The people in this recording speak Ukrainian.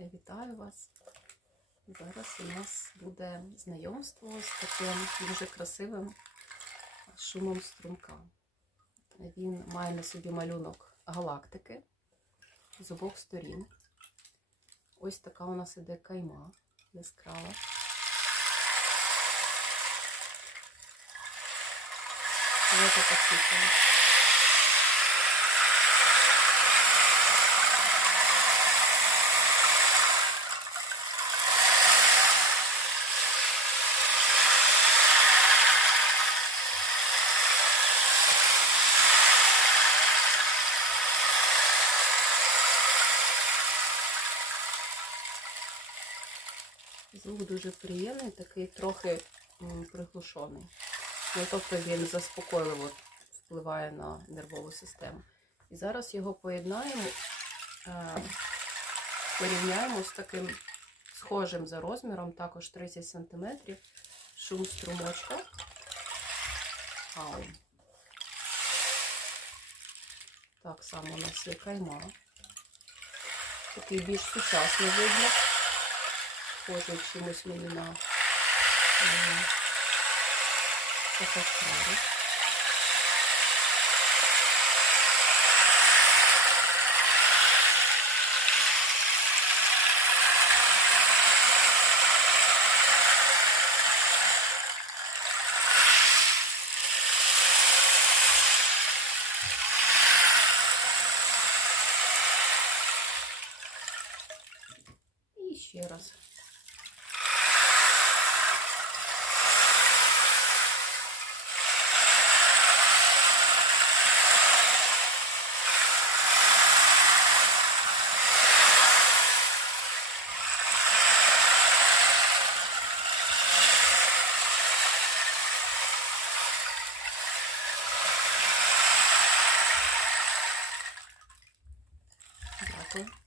Вітаю вас. Зараз у нас буде знайомство з таким дуже красивим шумом струмка. Він має на собі малюнок галактики з обох сторін. Ось така у нас іде кайма яскрава. Давайте послухаємо. Звук дуже приємний, такий трохи приглушений. Ну, тобто він заспокійливо впливає на нервову систему. І зараз його поєднаємо, е, порівняємо з таким схожим за розміром, також 30 см, шум струмочка. Ау. Так само у нас є кайма. Такий більш сучасний вигляд. Схожий чимось мені на е, Сахастрару. І ще раз. apple.